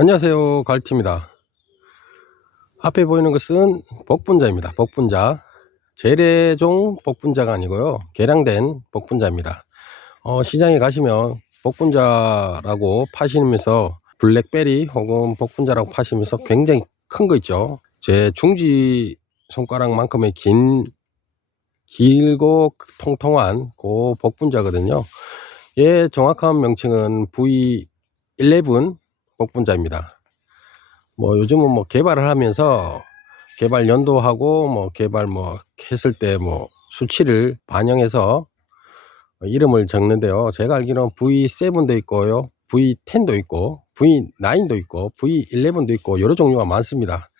안녕하세요, 갈티입니다. 앞에 보이는 것은 복분자입니다. 복분자, 재래종 복분자가 아니고요, 개량된 복분자입니다. 시장에 가시면 복분자라고 파시면서 블랙베리 혹은 복분자라고 파시면서 굉장히 큰 거 있죠. 제 중지 손가락만큼의 길고 통통한 그 복분자거든요. 얘 정확한 명칭은 V11 복분자입니다. 요즘은 개발을 하면서 개발 연도하고 개발 했을 때 수치를 반영해서 이름을 적는데요. 제가 알기로는 V7도 있고요, V10도 있고, V9도 있고, V11도 있고, 여러 종류가 많습니다.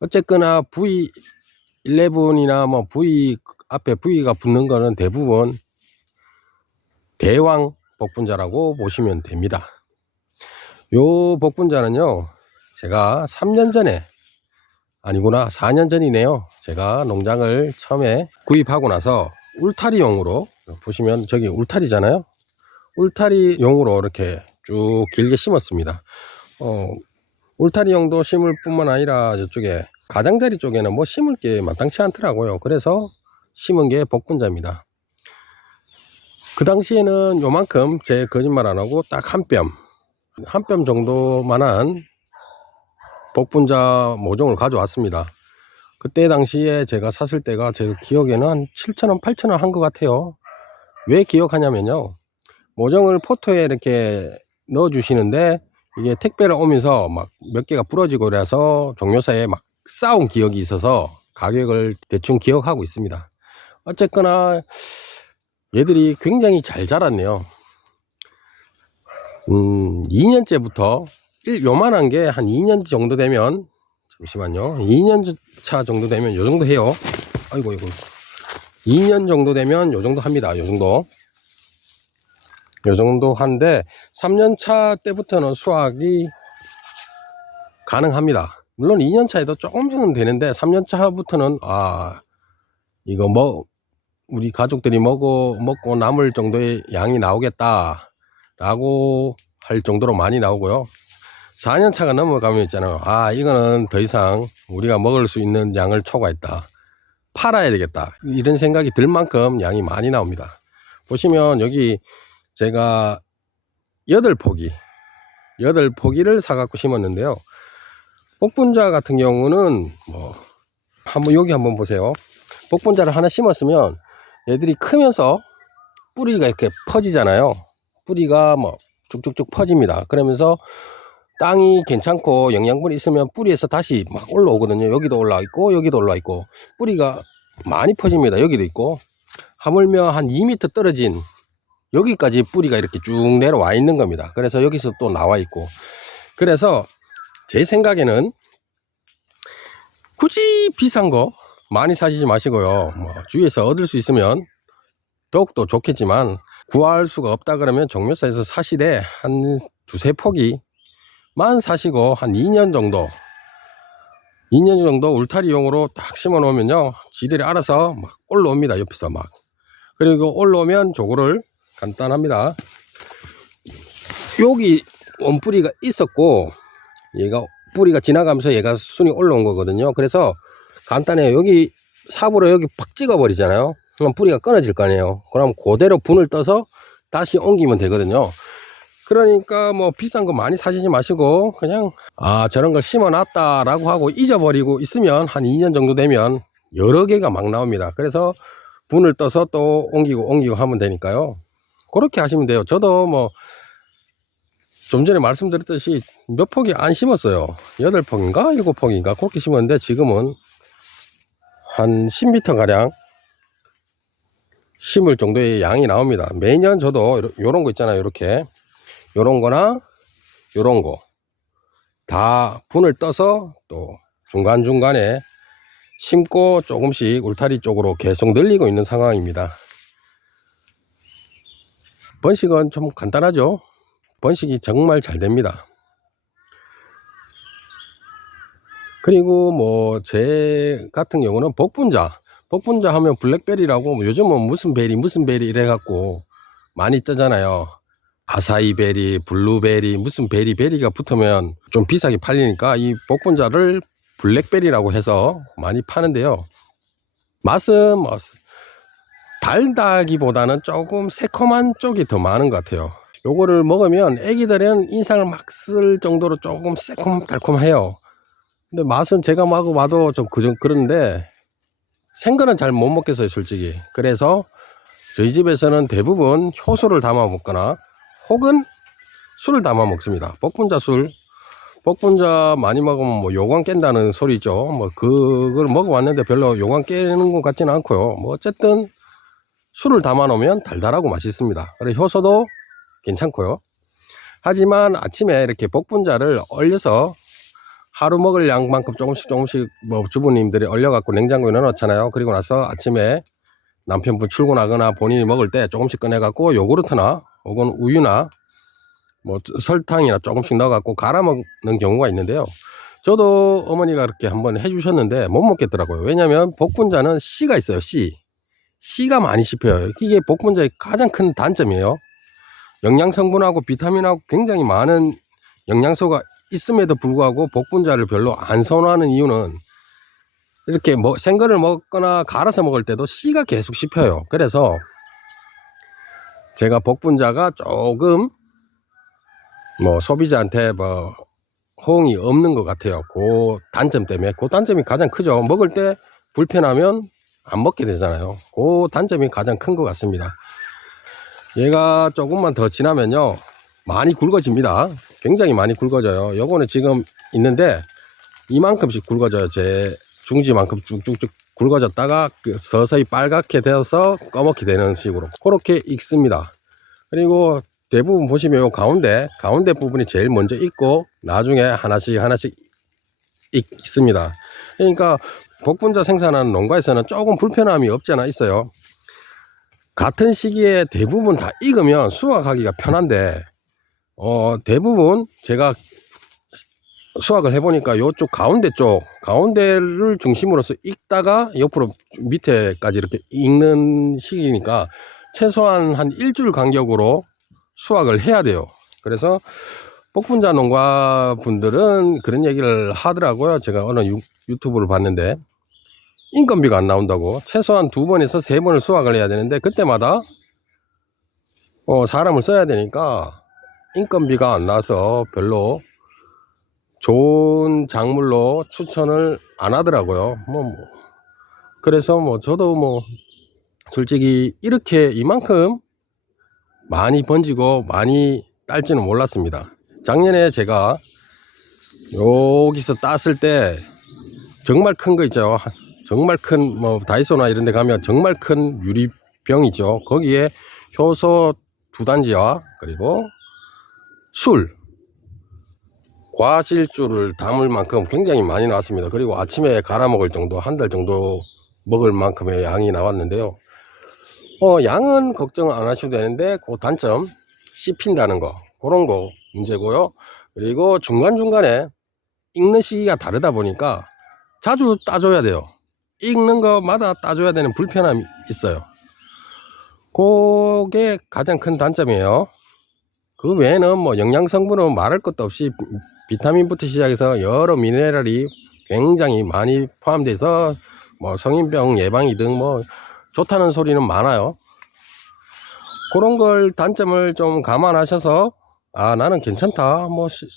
어쨌거나 V11이나 V 앞에 V가 붙는 거는 대부분 대왕 복분자라고 보시면 됩니다. 요 복분자는요, 제가 3년 전에, 아니구나, 4년 전이네요. 제가 농장을 처음에 구입하고 나서 울타리용으로, 보시면 저기 울타리잖아요. 울타리용으로 이렇게 쭉 길게 심었습니다. 울타리용도 심을 뿐만 아니라 저쪽에 가장자리 쪽에는 심을 게 마땅치 않더라고요. 그래서 심은 게 복분자입니다. 그 당시에는 요만큼, 제 거짓말 안 하고 딱 한 뼘 정도만한 복분자 모종을 가져왔습니다. 그때 당시에 제가 샀을 때가 제 기억에는 한 7,000원, 8,000원 한 것 같아요. 왜 기억하냐면요, 모종을 포토에 이렇게 넣어 주시는데 이게 택배를 오면서 몇 개가 부러지고 그래서 종료사에 싸운 기억이 있어서 가격을 대충 기억하고 있습니다. 어쨌거나 얘들이 굉장히 잘 자랐네요. 2년째부터 요만한 게 한 2년 정도 되면, 잠시만요, 2년 차 정도 되면 요 정도 해요. 아이고 2년 정도 되면 요 정도 합니다. 요 정도 한데 3년 차 때부터는 수확이 가능합니다. 물론 2년 차에도 조금씩은 되는데 3년 차부터는 이거 우리 가족들이 먹고 남을 정도의 양이 나오겠다 라고 할 정도로 많이 나오고요. 4년 차가 넘어가면 있잖아요, 이거는 더 이상 우리가 먹을 수 있는 양을 초과했다, 팔아야 되겠다, 이런 생각이 들 만큼 양이 많이 나옵니다. 보시면 여기 제가 8포기를 사갖고 심었는데요. 복분자 같은 경우는 여기 한번 보세요. 복분자를 하나 심었으면 얘들이 크면서 뿌리가 이렇게 퍼지잖아요. 뿌리가 쭉쭉쭉 퍼집니다. 그러면서 땅이 괜찮고 영양분이 있으면 뿌리에서 다시 올라오거든요. 여기도 올라와 있고 여기도 올라와 있고, 뿌리가 많이 퍼집니다. 여기도 있고, 하물며 한 2m 떨어진 여기까지 뿌리가 이렇게 쭉 내려와 있는 겁니다. 그래서 여기서 또 나와 있고, 그래서 제 생각에는 굳이 비싼 거 많이 사시지 마시고요, 주위에서 얻을 수 있으면 더욱더 좋겠지만, 구할 수가 없다 그러면 종묘사에서 사시되 한 2~3포기만 사시고 한 2년 정도 울타리용으로 딱 심어 놓으면요, 지들이 알아서 올라옵니다. 옆에서 그리고 올라오면 저거를 간단합니다. 여기 원뿌리가 있었고 얘가 뿌리가 지나가면서 얘가 순이 올라온 거거든요. 그래서 간단해요. 여기 삽으로 여기 팍 찍어 버리잖아요. 그럼 뿌리가 끊어질 거 아니에요. 그럼 그대로 분을 떠서 다시 옮기면 되거든요. 그러니까 비싼 거 많이 사시지 마시고 그냥 저런 걸 심어 놨다 라고 하고 잊어버리고 있으면 한 2년 정도 되면 여러 개가 나옵니다. 그래서 분을 떠서 또 옮기고 하면 되니까요. 그렇게 하시면 돼요. 저도 좀 전에 말씀드렸듯이 몇 포기 안 심었어요. 8포기인가 7포기인가 그렇게 심었는데 지금은 한 10m 가량 심을 정도의 양이 나옵니다. 매년 저도 요런 거 있잖아요, 이렇게 요런 거나 요런 거 다 분을 떠서 또 중간중간에 심고 조금씩 울타리 쪽으로 계속 늘리고 있는 상황입니다. 번식은 좀 간단하죠. 번식이 정말 잘 됩니다. 그리고 제 같은 경우는 복분자 하면 블랙베리라고, 요즘은 무슨 베리 이래 갖고 많이 뜨잖아요. 아사이베리, 블루베리, 무슨 베리가 붙으면 좀 비싸게 팔리니까 이 복분자를 블랙베리라고 해서 많이 파는데요. 맛은 뭐 달다기보다는 조금 새콤한 쪽이 더 많은 것 같아요. 요거를 먹으면 애기들은 인상을 막 쓸 정도로 조금 새콤달콤해요. 근데 맛은 제가 먹어봐도 좀 그런데 생거는 잘 못 먹겠어요, 솔직히. 그래서 저희 집에서는 대부분 효소를 담아 먹거나 혹은 술을 담아 먹습니다. 복분자 술. 복분자 많이 먹으면 뭐 요강 깬다는 소리죠. 뭐 그걸 먹어봤는데 별로 요강 깨는 것 같지는 않고요. 뭐 어쨌든 술을 담아 놓으면 달달하고 맛있습니다. 그리고 효소도 괜찮고요. 하지만 아침에 이렇게 복분자를 얼려서 하루 먹을 양만큼 조금씩 뭐 주부님들이 얼려 갖고 냉장고에 넣어 놓잖아요. 그리고 나서 아침에 남편분 출근하거나 본인이 먹을 때 조금씩 꺼내 갖고 요구르트나 혹은 우유나 뭐 설탕이나 조금씩 넣어 갖고 갈아 먹는 경우가 있는데요. 저도 어머니가 그렇게 한번 해주셨는데 못 먹겠더라고요. 왜냐하면 복분자는 씨가 있어요. 씨가 많이 씹혀요. 이게 복분자의 가장 큰 단점이에요. 영양 성분하고 비타민하고 굉장히 많은 영양소가 있음에도 불구하고 복분자를 별로 안 선호하는 이유는 이렇게 생거를 먹거나 갈아서 먹을 때도 씨가 계속 씹혀요. 그래서 제가 복분자가 조금 뭐 소비자한테 뭐 호응이 없는 것 같아요. 그 단점 때문에. 그 단점이 가장 크죠. 먹을 때 불편하면 안 먹게 되잖아요. 그 단점이 가장 큰 것 같습니다. 얘가 조금만 더 지나면요 많이 굵어집니다. 굉장히 많이 굵어져요. 요거는 지금 있는데 이만큼씩 굵어져요. 제 중지만큼 쭉쭉쭉 굵어졌다가 서서히 빨갛게 되어서 꺼멓게 되는 식으로 그렇게 익습니다. 그리고 대부분 보시면 요 가운데 부분이 제일 먼저 익고 나중에 하나씩 익습니다. 그러니까 복분자 생산하는 농가에서는 조금 불편함이 없지 않아 있어요. 같은 시기에 대부분 다 익으면 수확하기가 편한데 대부분 제가 수확을 해보니까 요쪽 가운데를 중심으로서 익다가 옆으로 밑에까지 이렇게 익는 시기니까 최소한 한 일주일 간격으로 수확을 해야 돼요. 그래서 복분자 농가 분들은 그런 얘기를 하더라고요. 제가 어느 유튜브를 봤는데 인건비가 안 나온다고. 최소한 2번에서 3번을 수확을 해야 되는데 그때마다 사람을 써야 되니까 인건비가 안 나서 별로 좋은 작물로 추천을 안 하더라고요. 그래서 저도 솔직히 이렇게 이만큼 많이 번지고 많이 딸지는 몰랐습니다. 작년에 제가 여기서 땄을 때 정말 큰 거 있죠. 정말 큰 다이소나 이런 데 가면 정말 큰 유리병이죠. 거기에 효소 2단지와 그리고 술 과실주를 담을 만큼 굉장히 많이 나왔습니다. 그리고 아침에 갈아 먹을 정도, 한 달 정도 먹을 만큼의 양이 나왔는데요. 양은 걱정 안 하셔도 되는데 그 단점 씹힌다는 거, 그런 거 문제고요. 그리고 중간중간에 익는 시기가 다르다 보니까 자주 따줘야 돼요. 익는 것마다 따줘야 되는 불편함이 있어요. 그게 가장 큰 단점이에요. 그 외에는 영양 성분은 말할 것도 없이 비타민부터 시작해서 여러 미네랄이 굉장히 많이 포함돼서 성인병 예방이등 좋다는 소리는 많아요. 그런 걸 단점을 좀 감안하셔서 나는 괜찮다,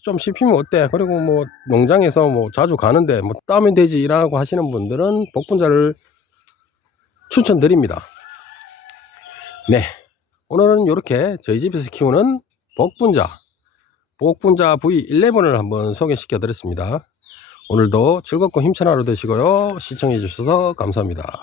좀 씹히면 어때, 그리고 농장에서 자주 가는데 따면 되지 라고 하시는 분들은 복분자를 추천드립니다. 네, 오늘은 이렇게 저희 집에서 키우는 복분자 V11을 한번 소개시켜 드렸습니다. 오늘도 즐겁고 힘찬 하루 되시고요. 시청해 주셔서 감사합니다.